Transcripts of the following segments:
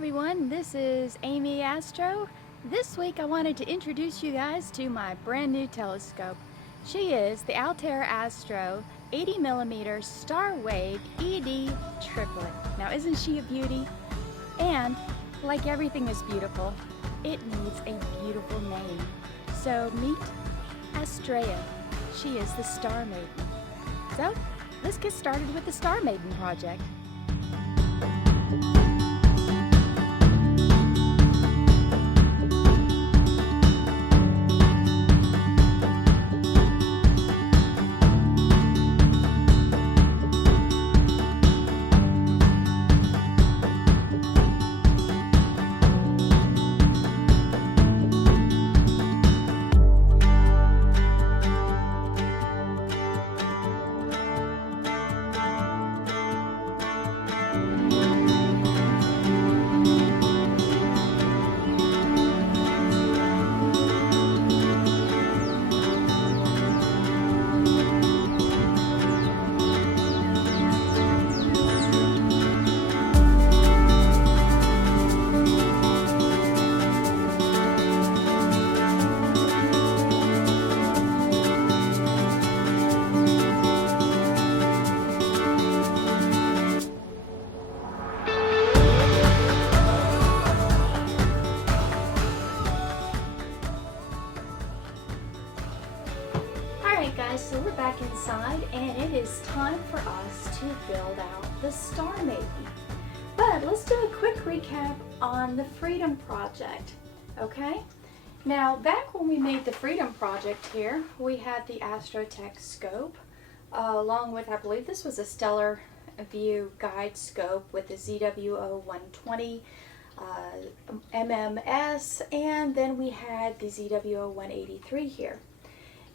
everyone, this is Amy Astro. This week I wanted to introduce you guys to my brand new telescope. She is the Astro 80mm Star-Wave ED triplet. Now isn't she a beauty? And like everything is beautiful, it needs a beautiful name. So meet Astraea. She is the Star-Maiden. So let's get started with the Star-Maiden project. Alright guys, so we're back inside and it is time for us to build out the Star-Maiden. But let's do a quick recap on the Freedom Project, okay? Now back when we made the Freedom Project here, we had the Astrotech scope along with, I believe this was a Stellar View guide scope with the ZWO 120 MMS, and then we had the ZWO 183 here.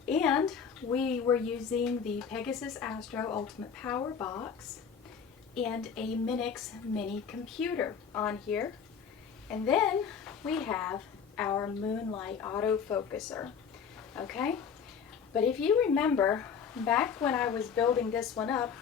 And we were using the Pegasus Astro Ultimate Power Box and a Minix mini computer on here. And then we have our Moonlight autofocuser, okay? But if you remember, back when I was building this one up,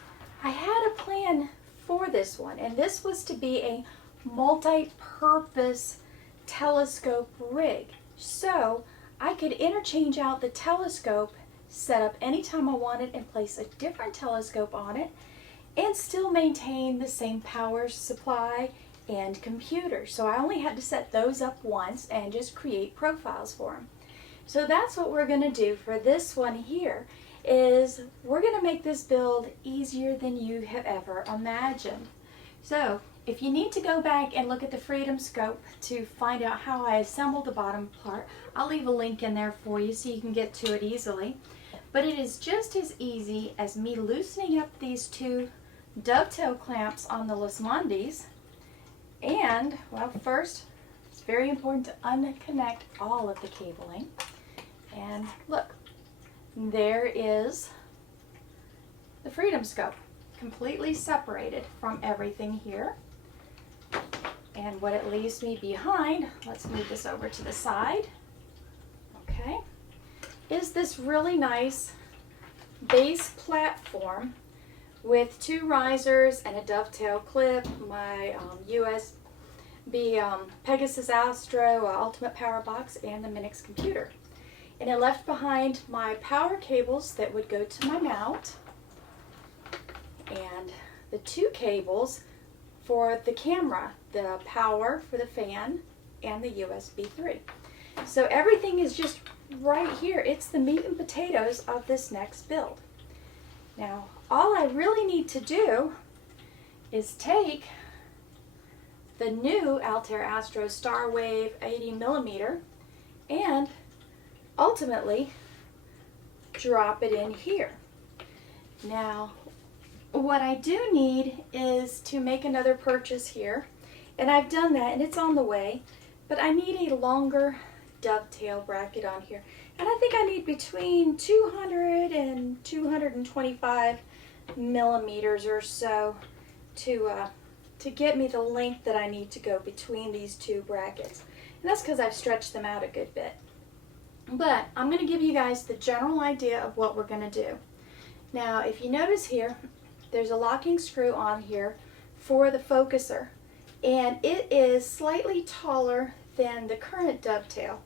I had a plan for this one, and this was to be a multi-purpose telescope rig. So I could interchange out the telescope, set up anytime I wanted, and place a different telescope on it, and still maintain the same power supply and computer. So I only had to set those up once and just create profiles for them. So that's what we're going to do for this one here, is we're going to make this build easier than you have ever imagined. So if you need to go back and look at the Freedom Scope to find out how I assembled the bottom part, I'll leave a link in there for you so you can get to it easily. But it is just as easy as me loosening up these two dovetail clamps on the Los Mondes. And, well, first, it's very important to unconnect all of the cabling. And look, there is the Freedom Scope, completely separated from everything here. And what it leaves me behind, let's move this over to the side, okay, is this really nice base platform with two risers and a dovetail clip, my USB Pegasus Astro Ultimate Power Box, and the Minix computer. And it left behind my power cables that would go to my mount, and the two cables for the camera, the power for the fan, and the USB 3. So everything is just right here. It's the meat and potatoes of this next build. Now, all I really need to do is take the new Altair Astro Star-Wave 80mm and ultimately drop it in here. Now, what I do need is to make another purchase here, and I've done that and it's on the way, but I need a longer dovetail bracket on here, and I think I need between 200 and 225 millimeters or so to get me the length that I need to go between these two brackets, and that's because I've stretched them out a good bit. But I'm going to give you guys the general idea of what we're going to do. Now, if you notice here, there's a locking screw on here for the focuser, and it is slightly taller than the current dovetail.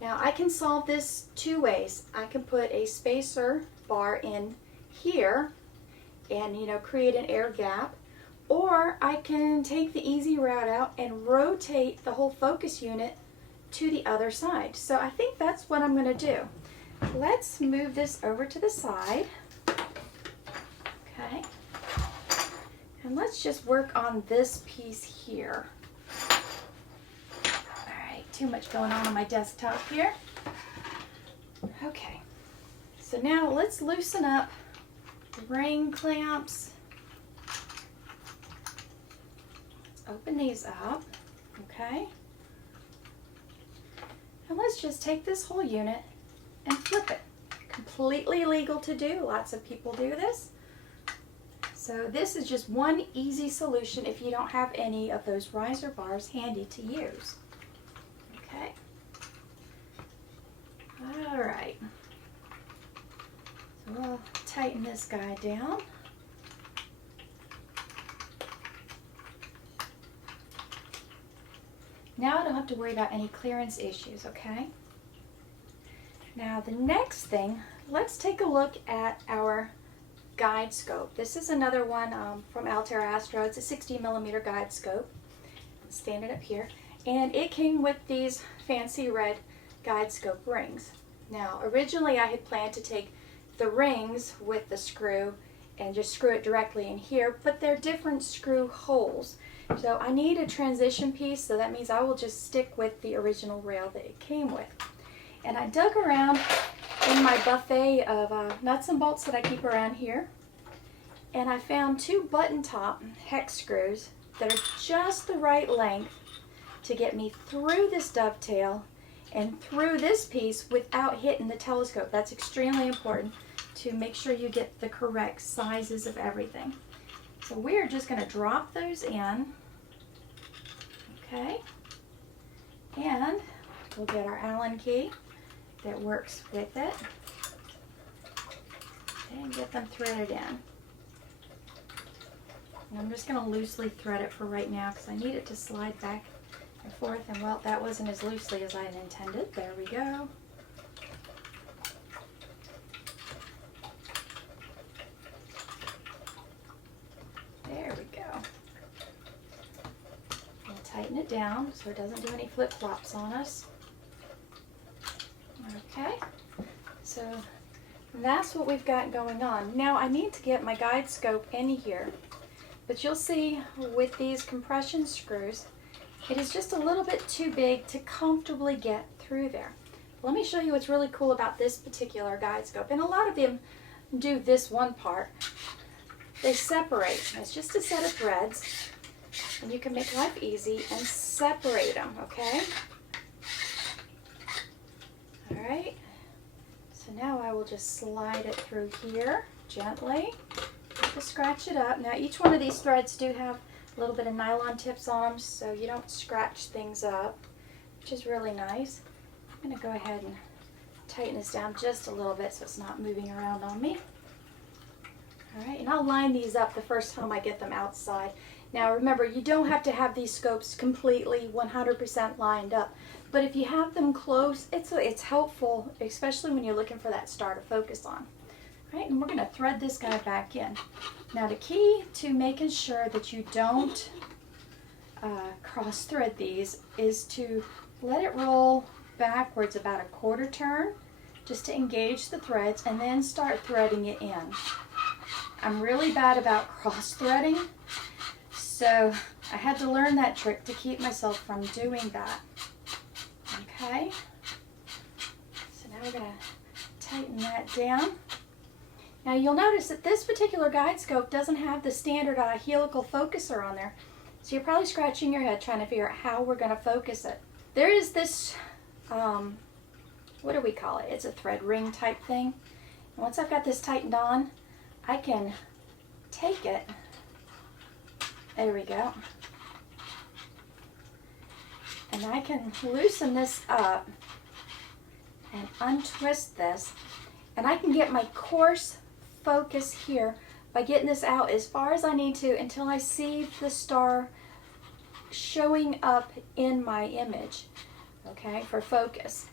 Now I can solve this two ways. I can put a spacer bar in here and create an air gap, or I can take the easy route out and rotate the whole focus unit to the other side. So I think that's what I'm going to do. Let's move this over to the side. Okay. And let's just work on this piece here. All right, too much going on my desktop here. Okay. So now let's loosen up the ring clamps. Let's open these up. Okay. And let's just take this whole unit and flip it. Completely legal to do. Lots of people do this. So this is just one easy solution if you don't have any of those riser bars handy to use. Okay. All right. So we'll tighten this guy down. Now I don't have to worry about any clearance issues, okay? Now the next thing, let's take a look at our guide scope. This is another one from Astro. It's a 60mm guide scope. Stand it up here. And it came with these fancy red guide scope rings. Now originally I had planned to take the rings with the screw and just screw it directly in here, but they're different screw holes. So I need a transition piece, so that means I will just stick with the original rail that it came with. And I dug around in my buffet of nuts and bolts that I keep around here, and I found two button top hex screws that are just the right length to get me through this dovetail and through this piece without hitting the telescope. That's extremely important to make sure you get the correct sizes of everything. So we're just going to drop those in, okay, and we'll get our Allen key that works with it and get them threaded in. And I'm just going to loosely thread it for right now because I need it to slide back and forth, and well, that wasn't as loosely as I had intended. There we go. There we go. We'll tighten it down so it doesn't do any flip-flops on us. Okay, so that's what we've got going on. Now I need to get my guide scope in here, but you'll see with these compression screws, it is just a little bit too big to comfortably get through there. Let me show you what's really cool about this particular guide scope, and a lot of them do this one part. They separate. It's just a set of threads, and you can make life easy and separate them, okay? All right, so now I will just slide it through here gently to scratch it up. Now each one of these threads do have a little bit of nylon tips on them so you don't scratch things up, which is really nice. I'm going to go ahead and tighten this down just a little bit so it's not moving around on me. All right, and I'll line these up the first time I get them outside. Now remember, you don't have to have these scopes completely 100% lined up, but if you have them close, it's helpful, especially when you're looking for that star to focus on. All right, and we're going to thread this guy back in. Now the key to making sure that you don't cross thread these is to let it roll backwards about a quarter turn just to engage the threads, and then start threading it in. I'm really bad about cross threading, so I had to learn that trick to keep myself from doing that. Okay, so now we're going to tighten that down. Now you'll notice that this particular guide scope doesn't have the standard helical focuser on there, so you're probably scratching your head trying to figure out how we're going to focus it. There is this, what do we call it? It's a thread ring type thing. And once I've got this tightened on, I can take it, there we go, and I can loosen this up and untwist this, and I can get my coarse focus here by getting this out as far as I need to until I see the star showing up in my image, okay, for focus.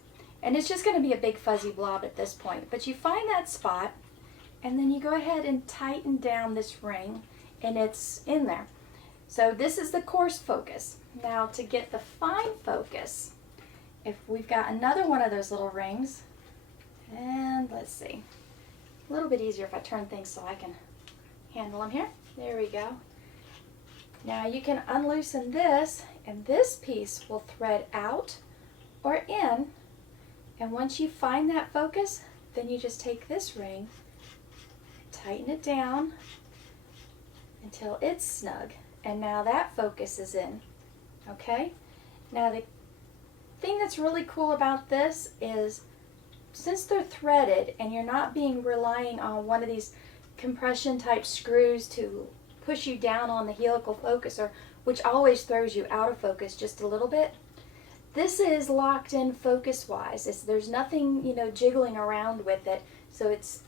And it's just going to be a big fuzzy blob at this point. But you find that spot, and then you go ahead and tighten down this ring, and it's in there. So this is the coarse focus. Now to get the fine focus, if we've got another one of those little rings, and let's see, a little bit easier if I turn things so I can handle them here. There we go. Now you can unloosen this, and this piece will thread out or in. And once you find that focus, then you just take this ring, tighten it down until it's snug. And now that focus is in, okay? Now the thing that's really cool about this is since they're threaded and you're not relying on one of these compression type screws to push you down on the helical focuser, which always throws you out of focus just a little bit, this is locked in focus-wise. There's nothing, you know, jiggling around with it. So it's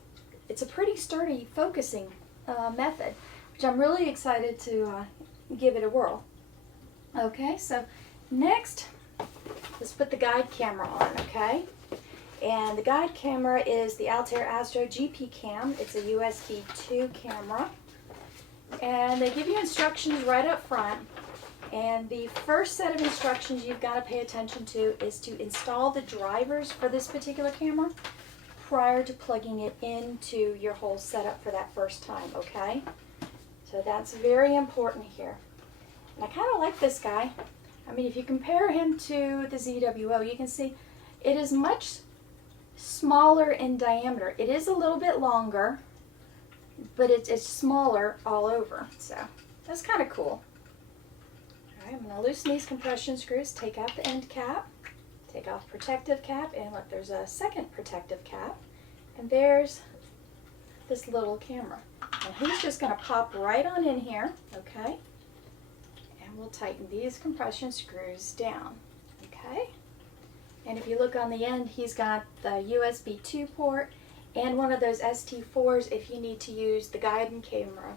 a pretty sturdy focusing method, which I'm really excited to give it a whirl. Okay, so next, let's put the guide camera on, okay? And the guide camera is the Altair Astro GP Cam. It's a USB 2 camera. And they give you instructions right up front. And the first set of instructions you've got to pay attention to is to install the drivers for this particular camera prior to plugging it into your whole setup for that first time, okay? So that's very important here. And I kind of like this guy. I mean, if you compare him to the ZWO, you can see it is much smaller in diameter. It is a little bit longer, but it's smaller all over. So that's kind of cool. I'm going to loosen these compression screws, take out the end cap, take off protective cap, and look, there's a second protective cap, and there's this little camera. And he's just going to pop right on in here, okay? And we'll tighten these compression screws down, okay? And if you look on the end, he's got the USB 2 port and one of those ST4s if you need to use the guiding camera,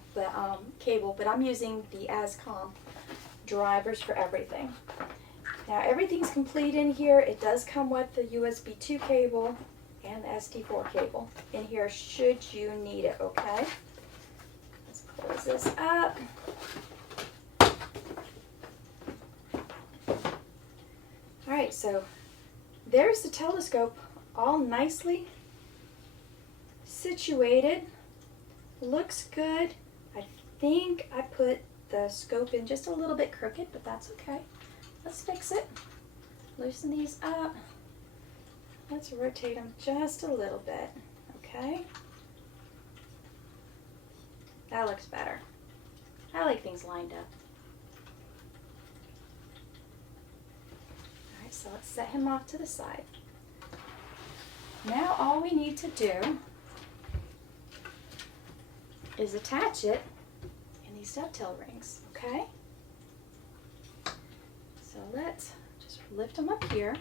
cable, but I'm using the ASCOM drivers for everything. Now everything's complete in here. It does come with the USB 2 cable and the ST4 cable in here should you need it, okay? Let's close this up. Alright, so there's the telescope all nicely situated. Looks good. I think I put the scope in just a little bit crooked, but that's okay. Let's fix it. Loosen these up. Let's rotate them just a little bit, okay? That looks better. I like things lined up. Alright, so let's set him off to the side. Now all we need to do is attach it in these dovetail rings, okay? So let's just lift them up here.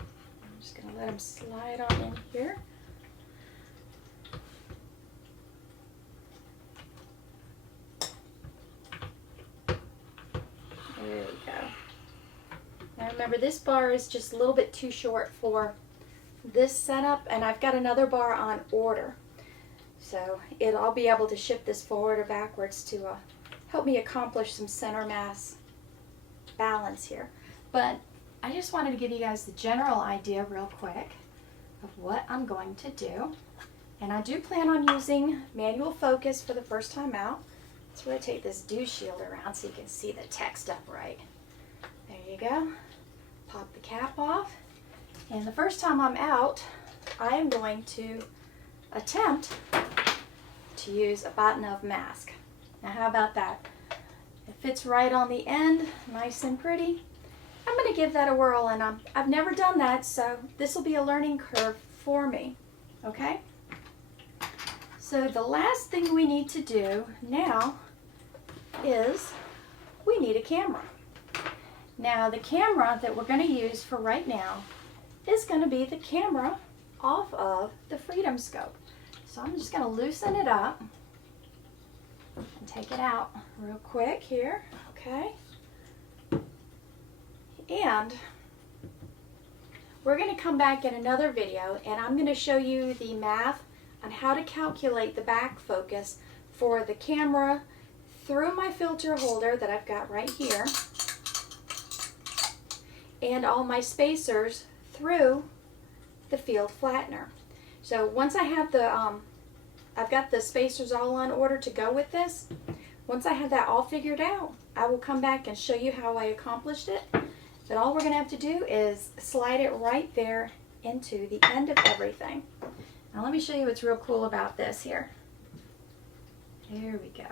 I'm just going to let them slide on in here. There we go. Now remember, this bar is just a little bit too short for this setup, and I've got another bar on order. So I'll be able to shift this forward or backwards to help me accomplish some center mass balance here. But I just wanted to give you guys the general idea real quick of what I'm going to do. And I do plan on using manual focus for the first time out. Let's rotate this dew shield around so you can see the text upright. There you go. Pop the cap off. And the first time I'm out, I am going to attempt to use a Bahtinov mask. Now how about that? It fits right on the end, nice and pretty. I'm going to give that a whirl, and I've never done that, so this will be a learning curve for me. Okay? So the last thing we need to do now is we need a camera. Now the camera that we're going to use for right now is going to be the camera off of the Freedom Scope. So I'm just going to loosen it up and take it out real quick here, okay? And we're going to come back in another video and I'm going to show you the math on how to calculate the back focus for the camera through my filter holder that I've got right here and all my spacers through the field flattener. So once I have the, I've got the spacers all on order to go with this. Once I have that all figured out, I will come back and show you how I accomplished it. But all we're going to have to do is slide it right there into the end of everything. Now let me show you what's real cool about this here. There we go.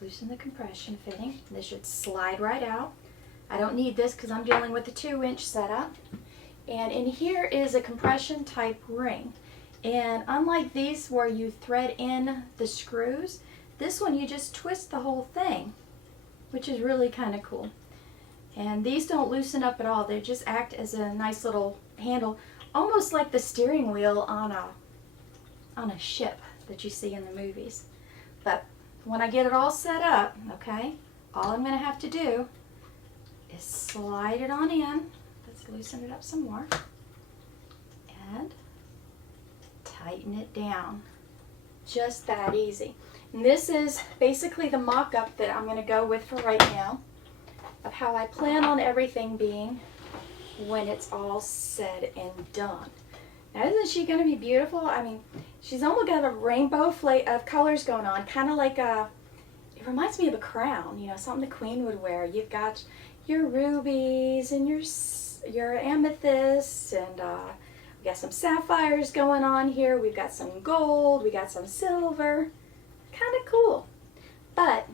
Loosen the compression fitting. This should slide right out. I don't need this because I'm dealing with the 2-inch setup. And in here is a compression type ring. And unlike these where you thread in the screws, this one you just twist the whole thing, which is really kind of cool. And these don't loosen up at all. They just act as a nice little handle, almost like the steering wheel on a ship that you see in the movies. But when I get it all set up, okay, all I'm going to have to do is slide it on in. Let's loosen it up some more. And tighten it down. Just that easy. And this is basically the mock-up that I'm going to go with for right now, of how I plan on everything being when it's all said and done. Now isn't she going to be beautiful? I mean, she's almost got a rainbow of colors going on, kind of like a, it reminds me of a crown, you know, something the queen would wear. You've got your rubies and your amethysts, and we got some sapphires going on here. We've got some gold, we got some silver. Kind of cool. But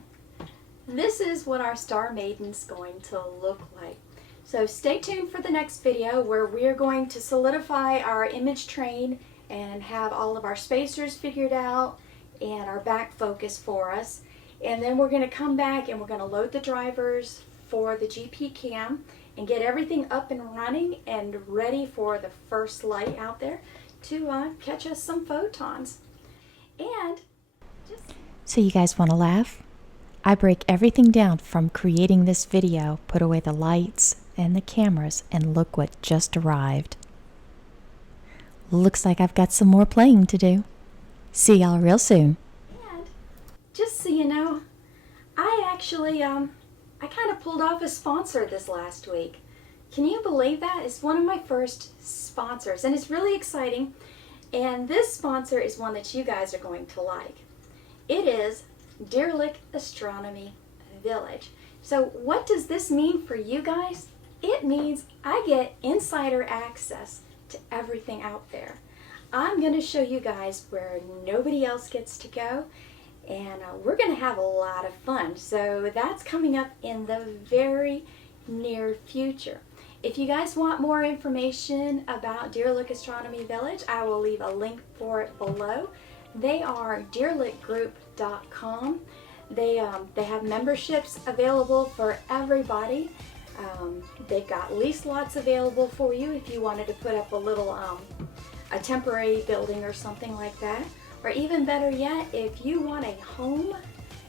this is what our Star-Maiden's going to look like. So stay tuned for the next video where we are going to solidify our image train and have all of our spacers figured out and our back focus for us. And then we're going to come back and we're going to load the drivers for the GP cam and get everything up and running and ready for the first light out there to catch us some photons. And so you guys want to laugh? I break everything down from creating this video, put away the lights and the cameras, and look what just arrived. Looks like I've got some more playing to do. See y'all real soon. And just so you know, I actually, I kind of pulled off a sponsor this last week. Can you believe that? It's one of my first sponsors, and it's really exciting. And this sponsor is one that you guys are going to like. It is Deerlick Astronomy Village. So what does this mean for you guys? It means I get insider access to everything out there. I'm going to show you guys where nobody else gets to go, and we're going to have a lot of fun. So that's coming up in the very near future. If you guys want more information about Deerlick Astronomy Village, I will leave a link for it below. They are deerlickgroup.com. They have memberships available for everybody. They've got lease lots available for you if you wanted to put up a little a temporary building or something like that. Or even better yet, if you want a home,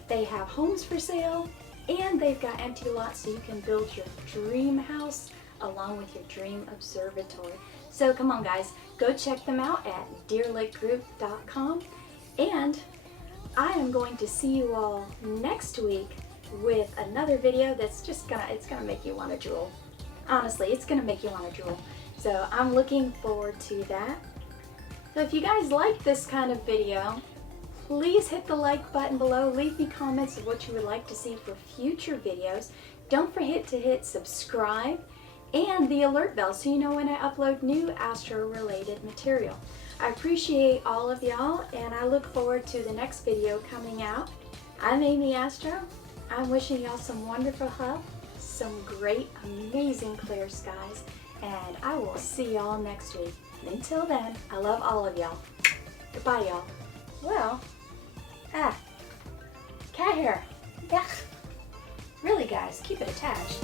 they have homes for sale, and they've got empty lots so you can build your dream house along with your dream observatory. So come on guys, go check them out at deerlickgroup.com, and I am going to see you all next week with another video that's just it's gonna make you want to drool. Honestly, it's gonna make you want to drool. So I'm looking forward to that. So if you guys like this kind of video, please hit the like button below. Leave me comments of what you would like to see for future videos. Don't forget to hit subscribe and the alert bell so you know when I upload new Astro related material. I appreciate all of y'all, and I look forward to the next video coming out. I'm Amy Astro. I'm wishing y'all some wonderful health, some great, amazing clear skies, and I will see y'all next week. Until then, I love all of y'all. Goodbye, y'all. Well, cat hair. Yeah. Really, guys, keep it attached.